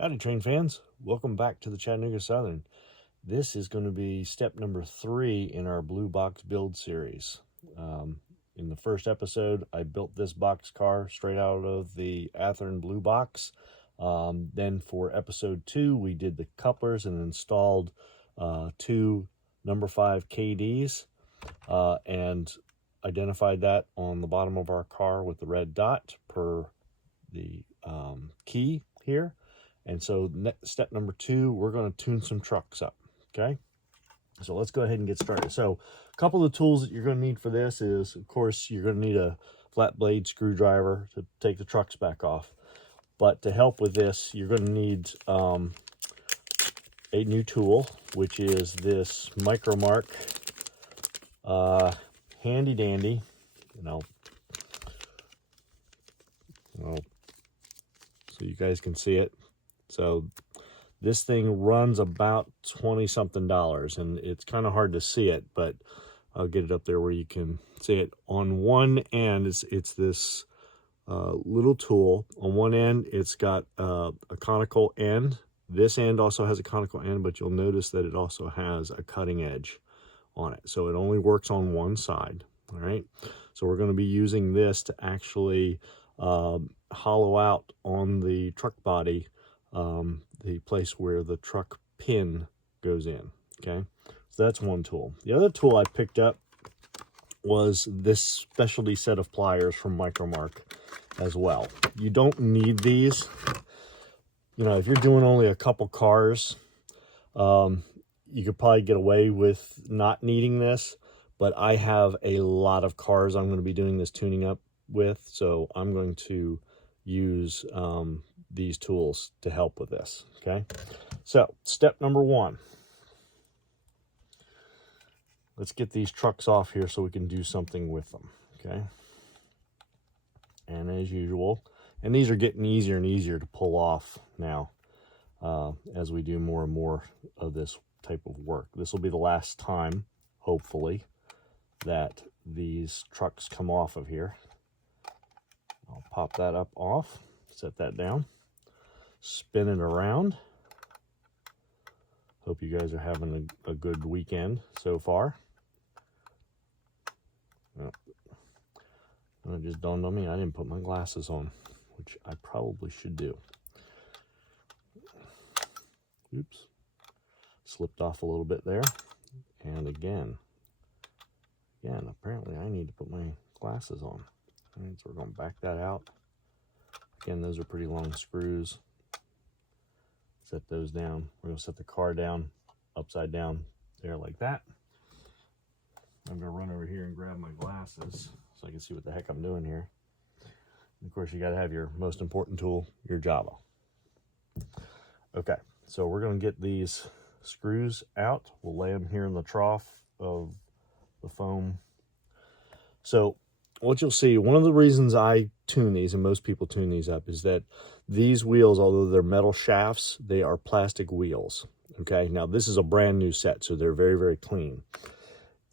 Howdy, train fans. Welcome back to the Chattanooga Southern. This is going to be step number 3 in our blue box build series. In the first episode, I built this box car straight out of the Athearn blue box. Then for episode 2, we did the couplers and installed 2 number 5 KDs and identified that on the bottom of our car with the red dot per the key here. And so step number 2, we're going to tune some trucks up, okay? So let's go ahead and get started. So a couple of the tools that you're going to need for this is, of course, you're going to need a flat blade screwdriver to take the trucks back off. But to help with this, you're going to need a new tool, which is this Micromark handy dandy, so you guys can see it. So this thing runs about $20-something, and it's kind of hard to see it, but I'll get it up there where you can see it. On one end, it's this little tool. On one end, it's got a conical end. This end also has a conical end, but you'll notice that it also has a cutting edge on it. So it only works on one side, all right? So we're going to be using this to actually hollow out on the truck body the place where the truck pin goes in, okay? So that's one tool. The other tool I picked up was this specialty set of pliers from Micromark as well. You don't need these. If you're doing only a couple cars, you could probably get away with not needing this, but I have a lot of cars I'm going to be doing this tuning up with, so I'm going to use these tools to help with this, okay? So step number 1, let's get these trucks off here so we can do something with them, okay? And as usual, and these are getting easier and easier to pull off now as we do more and more of this type of work. This will be the last time, hopefully, that these trucks come off of here. I'll pop that up off, set that down, spin it around. Hope you guys are having a good weekend so far. It just dawned on me I didn't put my glasses on, which I probably should do. Oops. Slipped off a little bit there. And again, apparently I need to put my glasses on. All right, so we're going to back that out. Again, those are pretty long screws. Set those down. We're going to set the car down, upside down there like that. I'm going to run over here and grab my glasses so I can see what the heck I'm doing here. And of course, you got to have your most important tool, your Java. Okay, so we're going to get these screws out. We'll lay them here in the trough of the foam. So what you'll see, one of the reasons I tune these, and most people tune these up, is that these wheels, although they're metal shafts, they are plastic wheels, okay? Now, this is a brand new set, so they're very, very clean.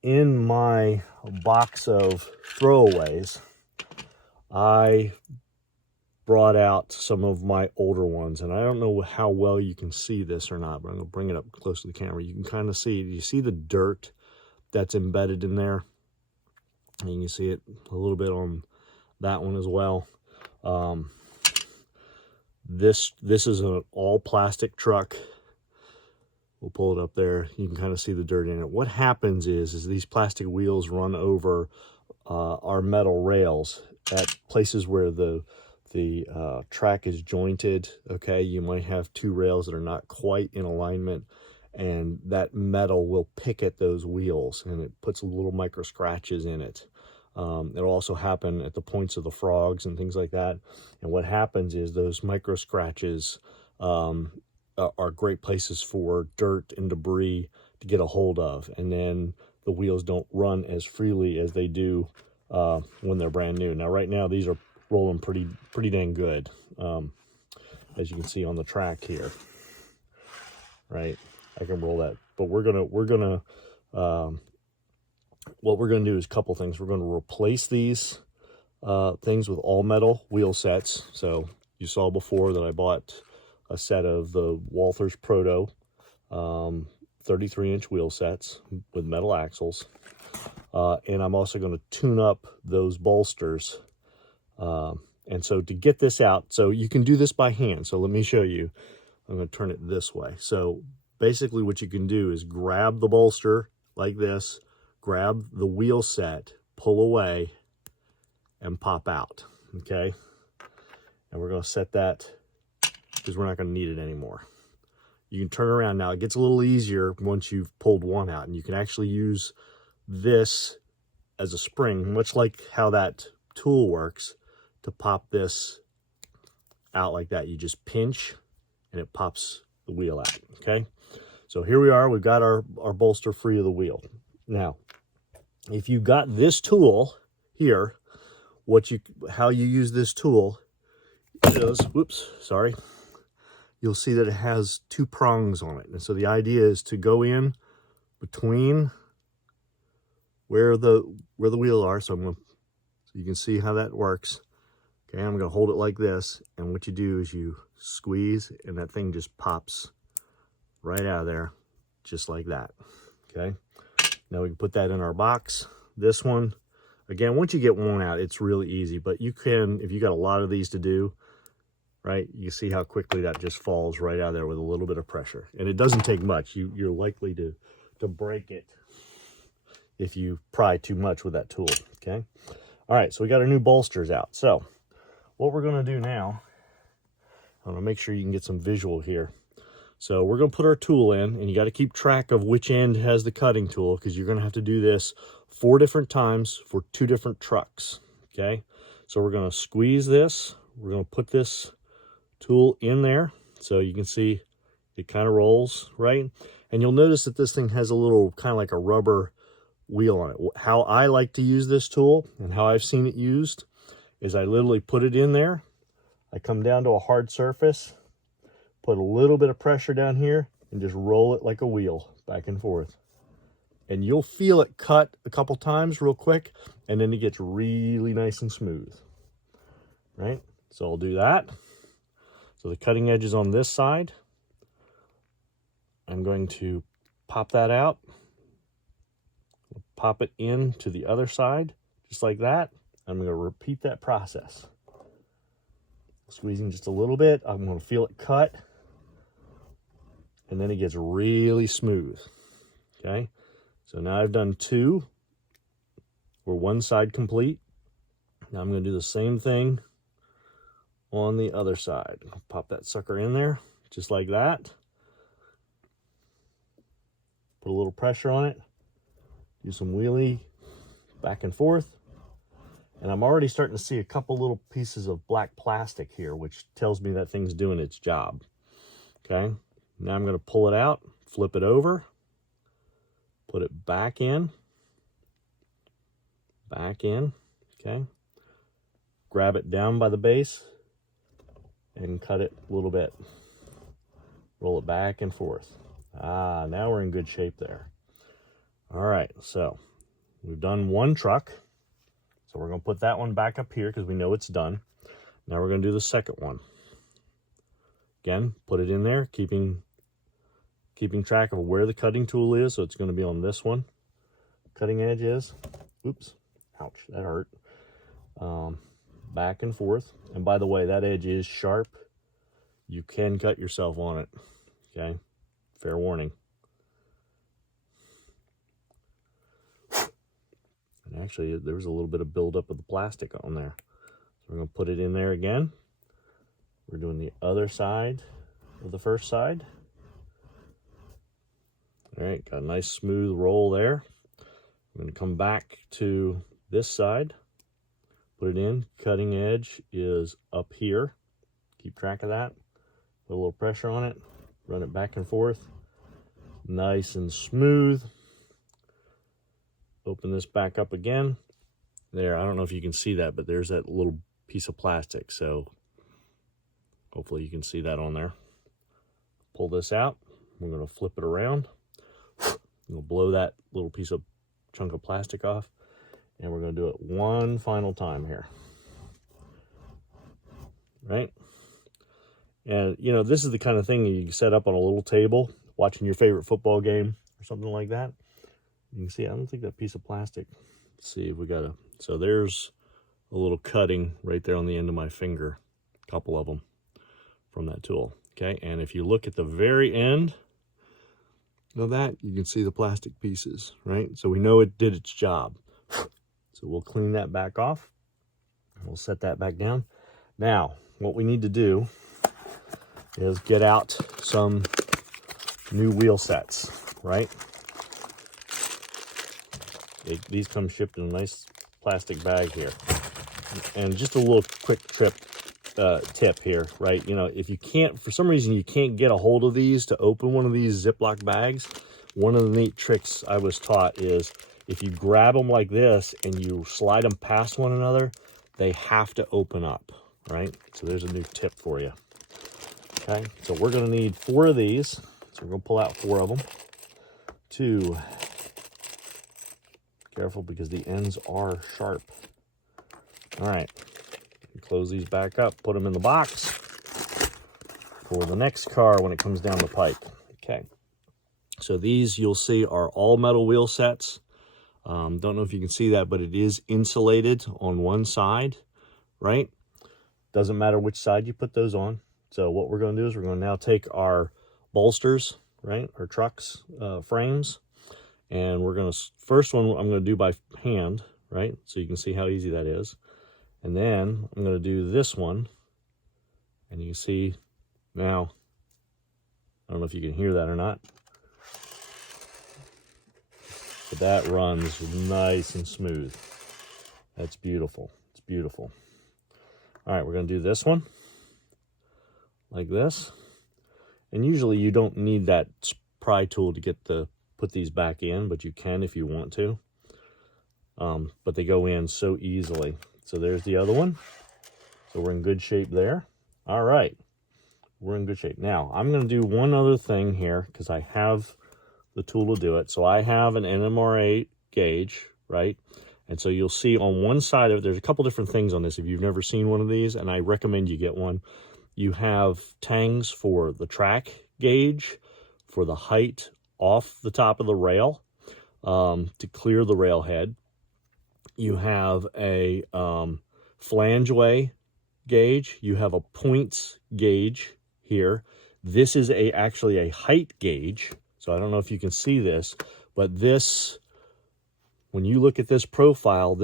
In my box of throwaways, I brought out some of my older ones, and I don't know how well you can see this or not, but I'm going to bring it up close to the camera. You can kind of see, you see the dirt that's embedded in there? And you can see it a little bit on that one as well. This is an all plastic truck. We'll pull it up there. You can kind of see the dirt in it. What happens is these plastic wheels run over our metal rails at places where the track is jointed. Okay, you might have 2 rails that are not quite in alignment, and that metal will pick at those wheels, and it puts little micro scratches in it. It'll also happen at the points of the frogs and things like that. And what happens is those micro scratches are great places for dirt and debris to get a hold of, and then the wheels don't run as freely as they do when they're brand new. Now, right now, these are rolling pretty dang good, as you can see on the track here. Right, I can roll that, but we're gonna what we're gonna do is a couple things. We're going to replace these things with all metal wheel sets. So you saw before that I bought a set of the Walthers Proto 33-inch wheel sets with metal axles. And I'm also going to tune up those bolsters. And so to get this out, so you can do this by hand. So let me show you. I'm going to turn it this way. So basically what you can do is grab the bolster like this, grab the wheel set, pull away, and pop out, okay? And we're going to set that because we're not going to need it anymore. You can turn around now. It gets a little easier once you've pulled one out, and you can actually use this as a spring, much like how that tool works, to pop this out like that. You just pinch and it pops the wheel out, okay? So here we are, we've got our bolster free of the wheel. Now, if you got this tool here, how you use this tool is, whoops, sorry, you'll see that it has two prongs on it. And so the idea is to go in between where the wheel are. So you can see how that works. Okay, I'm gonna hold it like this, and what you do is you squeeze, and that thing just pops right out of there, just like that. Okay, now we can put that in our box. This one, again, once you get one out, it's really easy, but you can, if you got a lot of these to do, right, you see how quickly that just falls right out of there with a little bit of pressure. And it doesn't take much. You're likely to break it if you pry too much with that tool, okay? All right, so we got our new bolsters out. So what we're gonna do now, I'm gonna make sure you can get some visual here. So we're gonna put our tool in, and you gotta keep track of which end has the cutting tool, because you're gonna have to do this 4 different times for 2 different trucks, okay? So we're gonna squeeze this, we're gonna put this tool in there, so you can see it kind of rolls, right? And you'll notice that this thing has a little kind of like a rubber wheel on it. How I like to use this tool, and how I've seen it used, is I literally put it in there, I come down to a hard surface, put a little bit of pressure down here, and just roll it like a wheel back and forth. And you'll feel it cut a couple times real quick, and then it gets really nice and smooth, right? So I'll do that. So the cutting edge is on this side. I'm going to pop that out, pop it in to the other side, just like that. I'm going to repeat that process. Squeezing just a little bit, I'm going to feel it cut, and then it gets really smooth, okay? So now I've done 2. We're one side complete. Now I'm going to do the same thing on the other side. I'll pop that sucker in there, just like that. Put a little pressure on it. Do some wheelie back and forth. And I'm already starting to see a couple little pieces of black plastic here, which tells me that thing's doing its job. Okay, now I'm going to pull it out, flip it over, put it back in, okay, grab it down by the base, and cut it a little bit. Roll it back and forth. Now we're in good shape there. All right, so we've done one truck. So we're going to put that one back up here because we know it's done. Now we're going to do the second one. Again, put it in there, keeping track of where the cutting tool is. So it's going to be on this one. Cutting edge is, oops, ouch, that hurt. Back and forth. And by the way, that edge is sharp. You can cut yourself on it, okay? Fair warning. And actually, there was a little bit of buildup of the plastic on there. So we're going to put it in there again. We're doing the other side of the first side. All right, got a nice smooth roll there. I'm going to come back to this side, put it in. Cutting edge is up here. Keep track of that. Put a little pressure on it. Run it back and forth. Nice and smooth. Open this back up again. There, I don't know if you can see that, but there's that little piece of plastic. So hopefully you can see that on there. Pull this out. We're going to flip it around. We'll blow that little piece of chunk of plastic off. And we're going to do it one final time here. Right? And, you know, this is the kind of thing you can set up on a little table, watching your favorite football game or something like that. You can see, I don't think that piece of plastic. Let's see if we got a, so there's a little cutting right there on the end of my finger, a couple of them from that tool. Okay, and if you look at the very end of that, you can see the plastic pieces, right? So we know it did its job. So we'll clean that back off. We'll set that back down. Now, what we need to do is get out some new wheel sets, right? These come shipped in a nice plastic bag here. And just a little quick tip here, right? You know, if you can't, for some reason, you can't get a hold of these to open one of these Ziploc bags, one of the neat tricks I was taught is if you grab them like this and you slide them past one another, they have to open up, right? So there's a new tip for you. Okay, so we're going to need 4 of these. So we're going to pull out 4 of them. 2. Careful because the ends are sharp. All right, close these back up, put them in the box for the next car when it comes down the pike. Okay, so these you'll see are all metal wheel sets. Don't know if you can see that, but it is insulated on one side, right? Doesn't matter which side you put those on. So what we're going to do is we're going to now take our bolsters, right, our trucks frames, and we're going to, first one I'm going to do by hand, right, so you can see how easy that is. And then I'm going to do this one, and you can see now, I don't know if you can hear that or not, but that runs nice and smooth. That's beautiful. It's beautiful. All right, we're going to do this one like this. And usually you don't need that pry tool to get put these back in, but you can if you want to. But they go in so easily. So there's the other one. So we're in good shape there. All right, we're in good shape. Now, I'm going to do one other thing here because I have the tool to do it. So I have an NMRA gauge, right? And so you'll see on one side of it, there's a couple different things on this if you've never seen one of these, and I recommend you get one. You have tangs for the track gauge, for the height off the top of the rail, to clear the rail head. You have a flangeway gauge. You have a points gauge here. This is actually a height gauge. So I don't know if you can see this, but this, when you look at this profile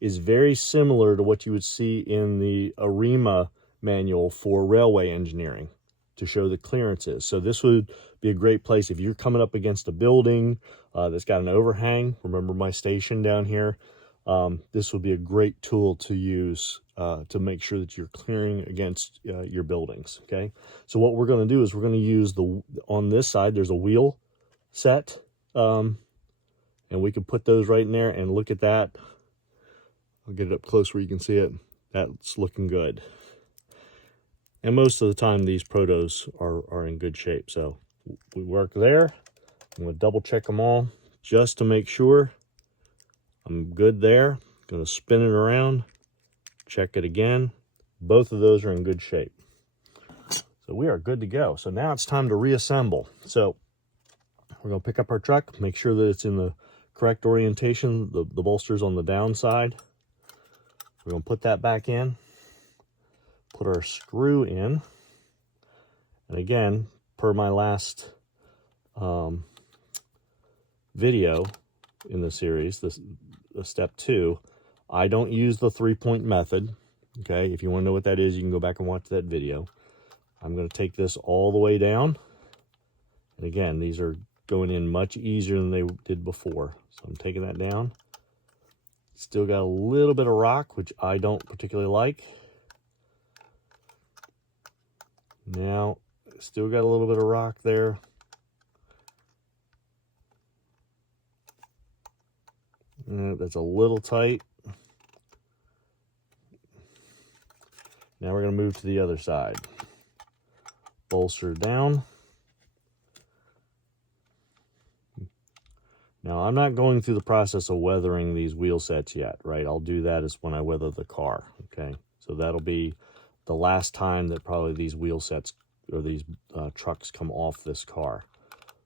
is very similar to what you would see in the ARIMA manual for railway engineering to show the clearances. So this would be a great place if you're coming up against a building that's got an overhang. Remember my station down here? This would be a great tool to use to make sure that you're clearing against your buildings, okay? So what we're going to do is we're going to use on this side, there's a wheel set, and we can put those right in there, and look at that. I'll get it up close where you can see it. That's looking good. And most of the time, these protos are in good shape. So we work there. I'm going to double check them all just to make sure I'm good there. Going to spin it around, check it again. Both of those are in good shape. So we are good to go. So now it's time to reassemble. So we're going to pick up our truck, make sure that it's in the correct orientation, the bolster's on the downside. We're going to put that back in. Put our screw in, and again, per my last video in the series, the step 2, I don't use the 3-point method. Okay, if you want to know what that is, you can go back and watch that video. I'm going to take this all the way down, and again, these are going in much easier than they did before. So I'm taking that down. Still got a little bit of rock, which I don't particularly like. Now, still got a little bit of rock there. That's a little tight. Now we're going to move to the other side. Bolster down. Now, I'm not going through the process of weathering these wheel sets yet, right? I'll do that as when I weather the car, okay? So that'll be the last time that probably these wheel sets or these trucks come off this car.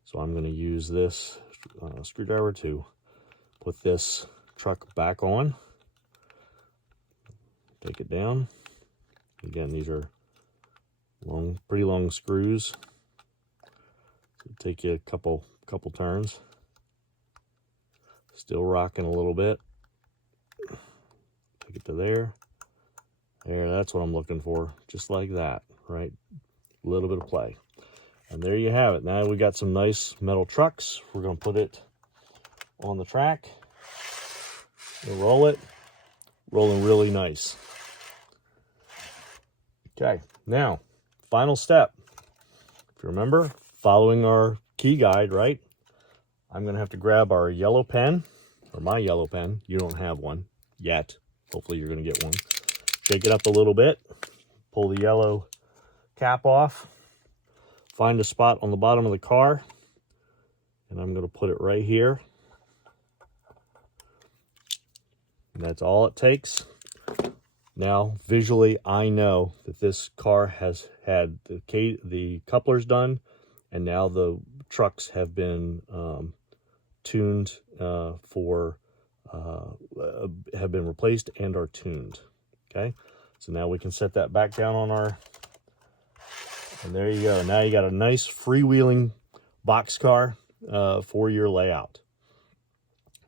So I'm going to use this screwdriver to put this truck back on. Take it down. Again, these are pretty long screws. So take you a couple turns. Still rocking a little bit. Take it to there. There, that's what I'm looking for. Just like that, right? A little bit of play. And there you have it. Now we got some nice metal trucks. We're going to put it on the track. We'll roll it. Rolling really nice. Okay, now, final step. If you remember, following our key guide, right? I'm going to have to grab our yellow pen, or my yellow pen. You don't have one yet. Hopefully you're going to get one. Shake it up a little bit. Pull the yellow cap off. Find a spot on the bottom of the car. And I'm going to put it right here. And that's all it takes. Now, visually, I know that this car has had the couplers done, and now the trucks have been tuned have been replaced and are tuned. Okay, so now we can set that back down on our, and there you go. Now you got a nice freewheeling box car for your layout.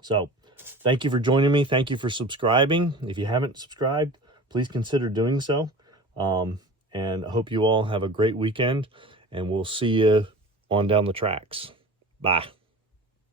So, thank you for joining me. Thank you for subscribing. If you haven't subscribed, please consider doing so. And I hope you all have a great weekend, and we'll see you on down the tracks. Bye.